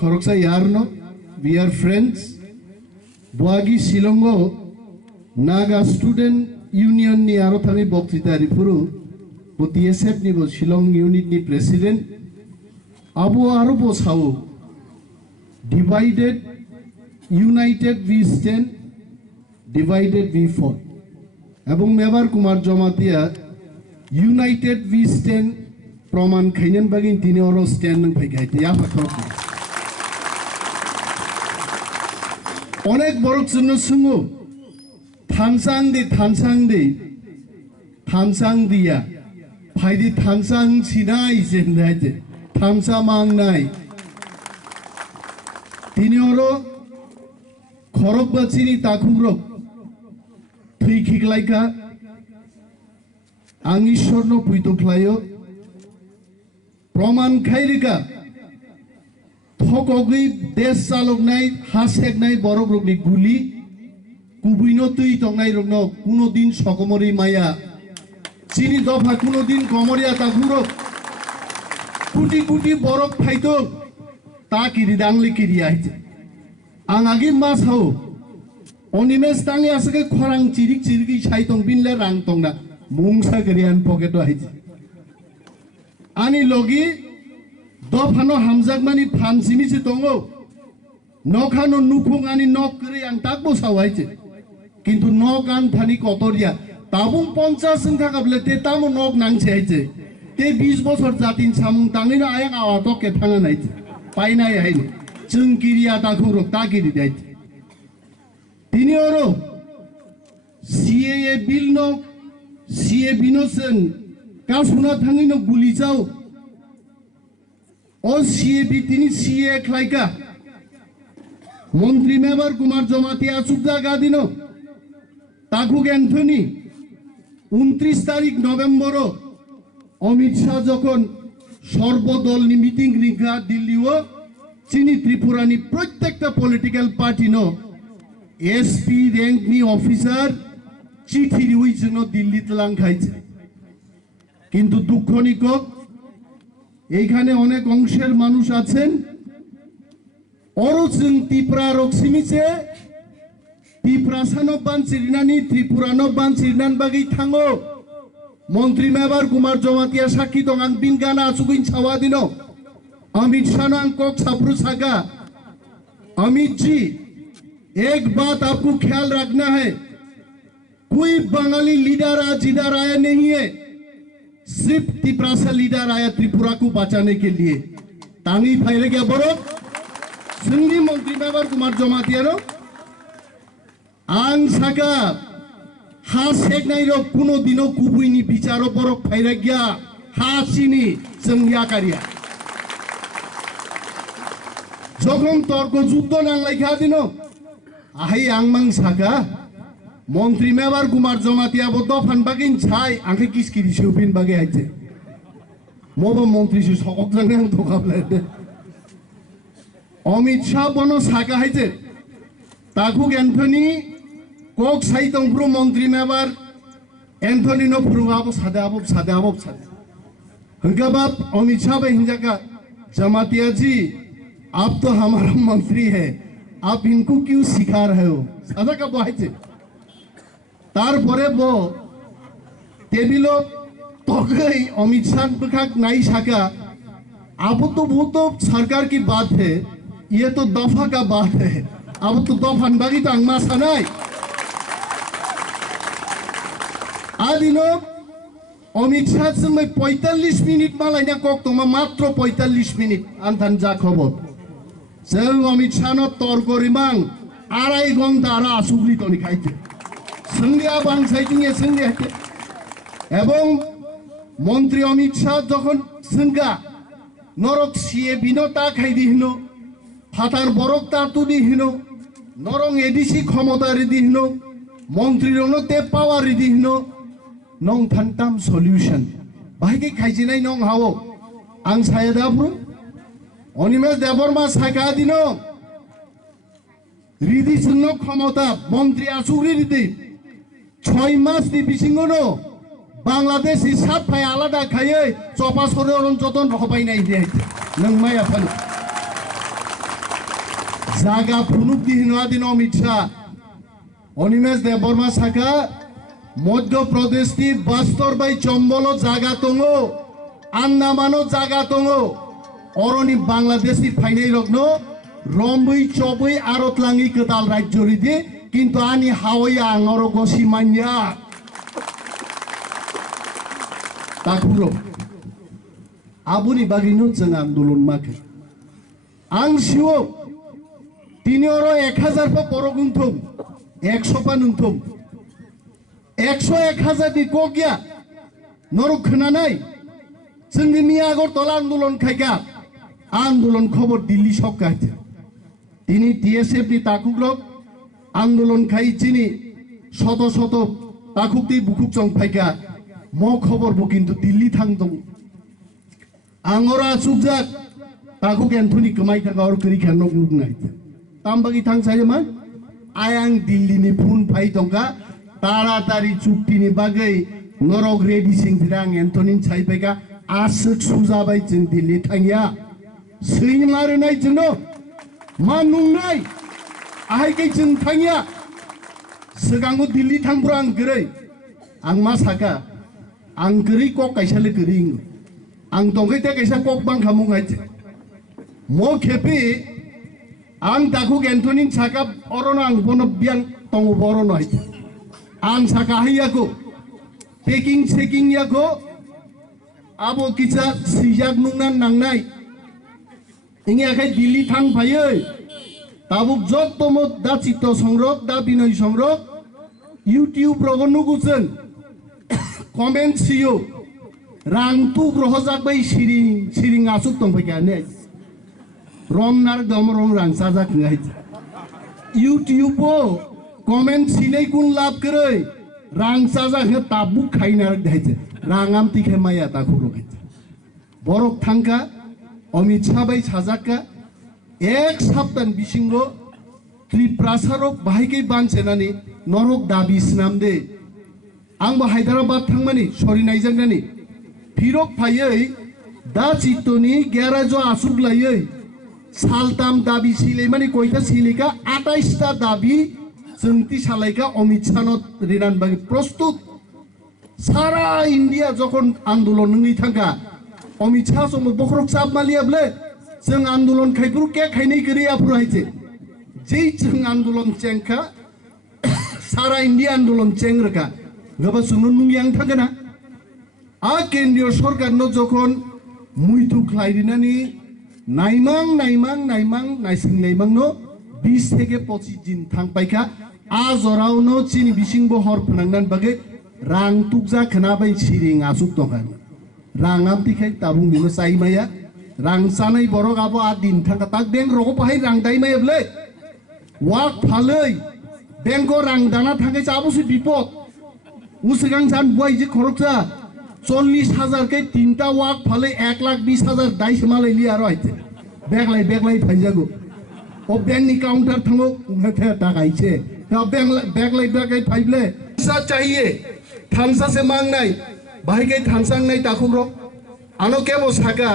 खरकसा यारनो we are friends Boagi Silongo Naga Student Union ni arothami boktrita ripuru PTSF ni bo Shillong unit ni president Abu Arubo sao divided united we stand divided we fall এবং Mebar Kumar Jamatia united we stand প্রমাণ খাইনেন বাগিন তিনি ওর stand নং ফাইগাইতে ইয়া ফাকর অনেক বড় জন্য সঙ্গ থানসাং দিয়া ফাইদি থানসাং সিনাই জেন্দাইতে থানসা মাংনাই তিনি ওর খরক বাচিনি তাকুরক थैखिगलायका आं ईश्वरनो पुइतख्लायो प्रमाण खायरिका थकगै देश चालकनाय हासेगनाय बरगरगनि गुलि कुबुइनो तै तंनाय रगनो कुनो दिन सकमरि माया चिनि दफा कुनो दिन कमरिया ताकुरो कुटी कुटी बरक फाइतो ता किरि दांगलि किरि आइते आं आगे मास how Onimes tangi asake khorang cirik ciriki saitong binle rang tongna mungsa gerian poketo haiji ani logi dofano hamjak mani phansimi si tongo nokhano nufung ani nok kri ang takbo sawaije kintu nok an thani kotoria tabung 50 sing thakable te tamo nok nangche haije te 20 bochor jatin samung tangina ayang awato ke thanga naije painai haine jung kiriya takhurok takiri daite তিনি ওরো CAA বিল ন CA বিনোসেন কাসুনা থাঙ্গিনো গুলি যাও ও CA B তিনি CA খাইকা মন্ত্রী member Kumar Jamatia চুপজা গাদিনো তাকুক Anthony 29 তারিখ November Amit Shah যখন সর্বদল meeting রিখা দিল্লিও চিনি ত্রিপুরানি প্রত্যেকটা পলিটিক্যাল পার্টি নো एसपी रैंक नि ऑफिसर चिठी दिउइ जनो दिल्ली तलां खाइছে কিন্তু দুঃখনিকক এইখানে অনেক অংশের মানুষ আছেন অরুচিং ত্রিপুরা রক্সিমিছে ত্রিপুরাসানো বানচিরনানি ত্রিপুরানো বানচিরনান বাগি থাঙ্গো মন্ত্রী মেবার কুমার জমাতিয়া সাক্ষী দঙাং বিনগানা আচুগুইন ছাওয়া দিনো অমিত শাহ কক ছাপ্রু সাগা अमित जी एक बात आपको ख्याल रखना है कोई बंगाली लीडर आज इधर आया नहीं है सिर्फ त्रिपुरा से लीडर आया त्रिपुरा को बचाने के लिए तांगी फाइले क्या बरो सिंधी मंत्री मेंबर कुमार जमातियारो आंग साका हा सेक नाई रो कुनो दिनो कुबुइनी बिचारो बरो फाइले गया हा सिनी संगिया कारिया যখন তর্ক যুদ্ধ নাংলাই খা দিনো আহাই আংমাং সাকা মন্ত্রী মেবার কুমার জমাতিয়া বদ ফানবাগিন ছাই আংকে কিসকিরি সেউপিন বাগে আইছে মব মন্ত্রী সু সকক জানে আং ধোকাবলে অমিত শাহ বনো সাকা হাইছে তাকুক অ্যান্থনি কক সাইতং প্রো মন্ত্রী মেবার অ্যান্থনি নো ফ্রুগাবো সাদে আবব সাদে হংকাবাব অমিত শাহ ভাই হিंजाका जमातिया जी आप तो हमारा मंत्री है आप इनको क्यों सिखा रहे हो सादा का बाइचे तार परे बो टेबिलो तोगई अमित शाह बखाक नाई शाका अब तो वो तो सरकार की बात है ये तो दफा का बात है अब तो दफान बागी तो अंगमा सनाई आदिनो अमित शाह से मैं 45 मिनट मालाइना कोक तो मात्र 45 मिनट आंथान जा खबर जों अमित शाह तर्क रिमां आराय घंटा आरा आसुगली तनि खाइते संगिया बांसाइतिंगे संगियाते एवं मंत्री अमित शाह जखन संगा नरक सिए बिनता खाइदि हिनो फातार बरक तातु दि हिनो नरং एडिसि क्षमता रिदि हिनो मंत्री रनो ते पावर रिदि हिनो नং थान्ताम सल्यूशन बाहायके खाइजिनाय नং हावो आं सायदाब्रु অনিমেষ দেববর্মা সাকা দিন রিদি শূন্য ক্ষমতা মন্ত্রী আসুরি রিদি 6 মাস দি বিসিঙ্গনো বাংলাদেশ হিসাব ফাই আলাদা খাইয়ে চপাস করে যতন হবাই নাই দিয়ে নং মায়া ফান জাগা ফুনুক দিহিনা দিন অমিত শাহ অনিমেষ দেববর্মা সাকা মধ্যপ্রদেশ নি বাস্তর বাই চম্বল জাগা দङ আন্দামানো জাগা দङ অরনি বাংলাদেশি ফাইনাই রগ্ন রম্বই চবই আরতলাঙ্গি কতাল রাজ্য রিদি কিন্তু আনি হাওয়াই আঙর গসি মানিয়া তাকুরো আবুনি বাগিনো जों আন্দোলন মাকে आं सिउ তিনি ওর 1000 পা পরগুন্থম 100 পা নুনথম 100 1000 দি কোকিয়া নরক খনানাই जोंनि मियागरतला आंदोलन खायगा आंदोलन खबर दिल्ली सकायते তিনি টিএসএফ নি তাকুকলক आंदोलन खाई चिनी शत शत ताकुकति बुकुक चं फायगा म खबर बो किन्तु दिल्ली थांदों आंगरा सुजाक ताकुक एन्थनी कमाई थाका और करि खान नुक नाय तामबागि थां सायमा आयां दिल्ली नि फुन फाय दंगा तारातारि चुक्ति नि बागै नरक रेडि सिंथिरां एन्थनी साय फायगा आसुक सुजाबाय जों दिल्ली थांया सैमार नाय जोंनो मा नुंनाय आहायकै जों थांया सिगांगो दिल्ली थांब्रा आं गरै आं मा साका आं गरै कक कायसाले गरै आं दंगै ते कायसा कक बांखा मुंगायते म खेपि आं दाखु एन्थनी साका अरन आं बन बियां दङ बर नय आं साका हायाको पेकिं सेकिं याको आबो किसा सिजाक नुंना नांनाय इनि आखाय दिल्ली थां फायो ताबुक जत्तम दा चित्त संरक दा बिनय संरक यूट्यूब रगनुगुजों कमेन्ट सियो रांतु ग्रहजाक बै सिरिं सिरिं आसुक दंफैखाने रमनार दमरम रांसा जाखङाय यूट्यूब कमेन्ट सिनै गुन लाभ करै रांसा जाखङो ताबुक खायनार दायते रांगाम तिखे माया ताखुरखाय बरक थांका अमित शाह बै साजाका एक सप्ताह बिसिंगो त्रिप्रासारक बाहायकै बानसेनानि नरक दाबि सिनामदे आंबो हायद्राबाद थांमानि सरिनायजोंनानि फिरक फायै दा चित्तनि गेराज आसुक लायै सालताम दाबि सिलेमानि कयथा सिलेका 28 टा दाबि जोंति सालायका अमित शाह रिनान बागि प्रस्तुत सारा इंडिया जखन आंदोलन नङै थांगा अमित शाह समो बखरक साब मालियाबले जों आंदोलन खायफोर के खायनै गरै आफुरायजे जै जों आंदोलन चेंखा सारा इंडिया आंदोलन चेंगरका गबा सुनु नुयां थांगना आ केंद्रीय सरकार न जखन मुइथु खायरिनानि नायमां नायमां नायमां नायसिं नायमां न 20 থেকে 25 दिन थांपायखा आ जरावनो चिनि बिसिंबो हर फनांनान बागे रां तुकजा खोनाबाय सिरिं आसुक दंगा रांआम तिखाय ताबुं बिनो साइमाया रां सानाय बरक आबो आ दिन थांगा ताक बेंक रगो बाहाय रां दाइमायबले वाक फालै बेंको रां दाना थांगाय जाबोसो बिपद उसिगां जान बुआय जे खरकसा 40,000 के तीनटा वाक फालै 1,20,000 दाइस मालै लिया आरो आइते बेगलाय फाइजागो ओ बैंक नि काउंटर थांगो उंथे टाकाइसे ता बेगलाय फाइबले सा चाहिए थांसा से मांगनाय बाहाय थांसांनाय ताखुब्र आनो केबो साका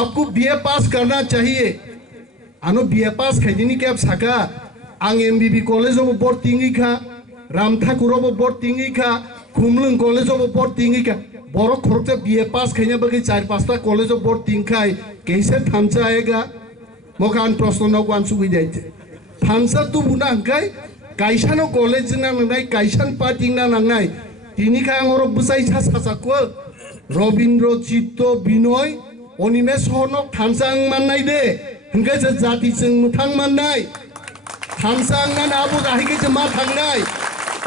आपको बीए पास करना चाहिए आनो बीए पास खाइदिनी केब साका आं एमबीबी कॉलेज ऑफ बोर्डिंग खा राम ठाकुर ऑफ बोर्डिंग खा खुमलुं कॉलेज ऑफ बोर्डिंग खा बरो खरकते बीए पास खाइना बगे 4-5 कॉलेज ऑफ बोर्डिंग खाय कैसे थांसा आएगा मकान प्रश्न न वान सुगि जायते थांसा तु बुना अंकाय कायसानो कॉलेज ना नांनाय कायसान पार्टी ना नांनाय तिनि खा आंर बुसाय सासाको रविन्द्र चित्त बिनय अनिमेष सहनक थांसां माननाय दे हंगे जे जाति जों मुथां माननाय थांसां ना आबो गाहिगे जे मा थांनाय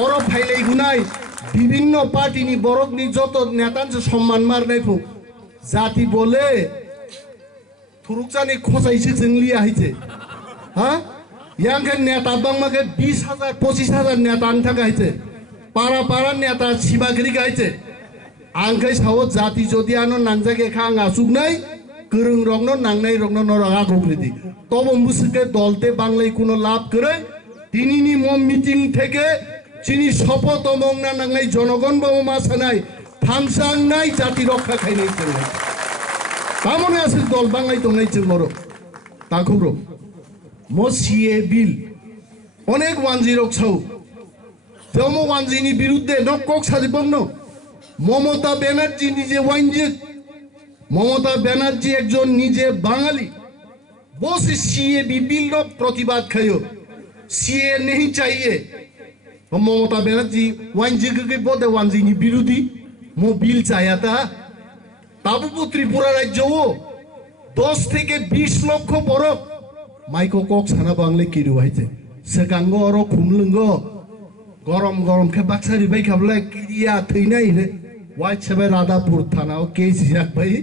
अर फाइलाय गुनाय विभिन्न पार्टीनि बरकनि जत नेतान जे सम्मान मारनाय फु जाति बोले थुरुकजानि खसायसो जों लिया हायजे हा यांगे नेता बांमागे 20,000 25,000 नेता थांगा हायजे पारा नेता सिमागिरि गायजे आंखै सावो जाति जदि आनो नांजागे खा आं आसुगनाय गोरों रंनो नांनाय रंनो नरगा गग्रिदि तब मुसुके दलते बांलाय कोनो लाभ करे दिनिनि मम मिटिं থেকে চিনি শপথ মংনা নাंनाय জনগণ বাবু মাসানাय थांसांनाय जाति रक्षा खायनाय जों तामने आसि दल बांलाय दंनाय जों बर ताखुब्र মো সিএ বিল অনেক 10 ছাও তেমো 10 নি বিরুদ্ধে নকক সাজিবন্ন মমতা ব্যানার্জি নিজে ওয়াইনজে মমতা ব্যানার্জি একজন নিজে বাঙালি বসে সিএ বিল প্রতিবাদ খায় सीए नहीं चाहिए ममता बनर्जी वांजी के बोधे वांजी नी विरोधी मो बिल चाया था ताबुपु त्रिपुरा राज्य 10 থেকে 20 লক্ষ বরফ माइको कक साना बांगले किरु हाइते सेकांगो अरो खुमलुंगो गरम गरम के बाक्सारि बाई खाबले किरिया थैनाय रे वाइ छबे राधापुर थानाओ केस जाक भाई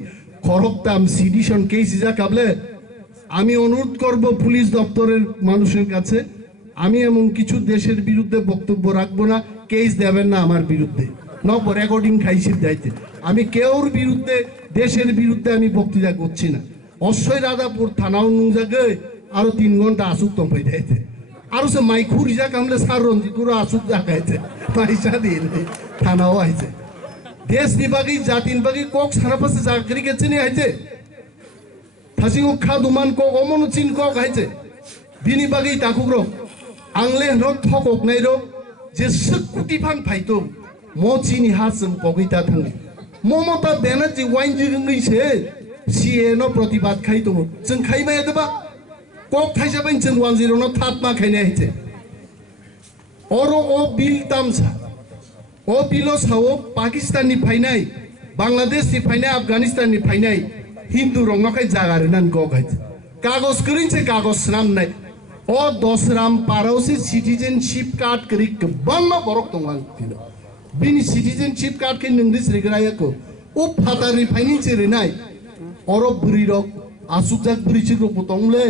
खरकताम सिडिशन केस जाक खाबले আমি অনুরোধ করব পুলিশ দপ্তরের মানুষের কাছে আমি এমন কিছু দেশের বিরুদ্ধে বক্তব্য রাখবো না কেস দেবেন না আমার বিরুদ্ধে নব রেকর্ডিং খাইছি দাইতে আমি কেউর বিরুদ্ধে দেশের বিরুদ্ধে আমি বক্তৃতা করছি না অশ্বই রাধাপুর থানাও নুন জায়গায় আরো 3 ঘন্টা আসুক তম্পাই দাইতে আরো সে মাইখুরি যা কামলে সার রঞ্জিতুর আসুক জায়গাইতে পয়সা দিয়ে থানাও আইছে দেশ বিভাগী জাতি বিভাগী কক সারা পাশে চাকরি গেছে নি আইছে थासिंगो खादुमान को अमनु चिन को गाइছে बिनि बागै ताकुग्रो आंले न थकक नाइरो जे सकुटी फान फाइतो मोचिनि हासं पगैता थांनि ममता बेनार्जी वाइनजि गैसे सीए न प्रतिबाद खाइतो जों खाइबाय दबा कक थाइजाबाय जों 10 न थातमा खाइनाय हाइছে अरो ओ बिल तामसा ओ बिलो साओ पाकिस्ताननि फाइनाय बांग्लादेशनि फाइनाय अफगानिस्ताननि फाइनाय हिंदू रंगनाय जागारनान गो गाइছে कागज करिनसे कागज नाम नाय ओ 10 राम पारावसे सिटीजनशिप कार्ड करि गोबां बरक दंगां दिनो बिनि सिटीजनशिप कार्ड के नंदिस रेगरायको ओ फातारि फाइनेंस रेनाय अरो बुरिरक आसुकजाक बुरिचिरो पतंगले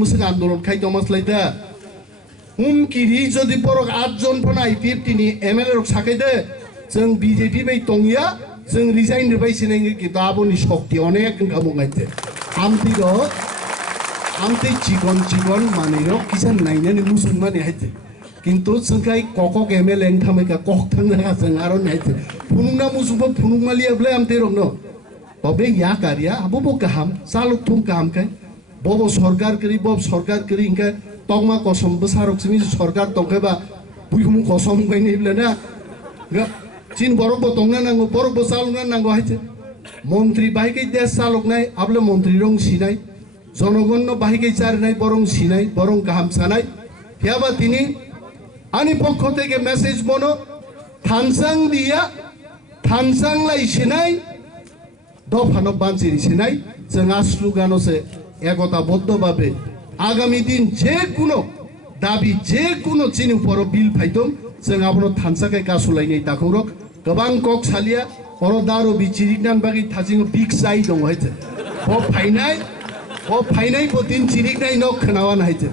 मुसक आंदोलन खाइ तमासलायदा हुमकिरि जदि बरक 8 जन फनाय 50 नि एमएलए रक साखायदे जों बीजेपी बाय तंगिया जों रिजाइन बायसिनाय किताबनि शक्ति अनेक गामुगायते आमते चिकन चिकन मानेरो किसान नायनानै मुसलमानि हायते किन्तु जोंखाय ककक एमएलए थामेका कक थांगा जों आरो नायते फुनुंगा मुसुबो फुनुंमालियाब्ले आमते रंनो तबे या कारिया आबो गाहाम चालुक थुम गाहाम काय बबो सरकार करी इनका तगमा कसम बसारक सिमी सरकार तंखायबा बुइखुम कसम गायनायब्लेना चीन बरफ तंगना नांगौ बरफ चालुना नांगौ हाइছে मंत्री बाहिकै देश चालुकनाय आबले मंत्री रं सिनाय जनगण बाहिकै चारनाय बरं सिनाय बरं गाहाम सानाय हेबा तिनि आनि पक्ष থেকে मेसेज बनो थानसां दिया थानसां लाइसिनाय दफानो बानसिरि सिनाय जों आस्लुगानोसे एकताबद्धभाবে आगामी दिन जे कोनो दाबि जे कोनो चिनि पर बिल फाइदों जों आपनो थानसाकै कासुलायनाय ताखौरक गोबां कक सालिया अरो दारो बिचिरिकनान बागै थाजिं बिग साइ दं हाइते ओ फाइनाय बो दिन चिरिकनाय न खोनावान हाइते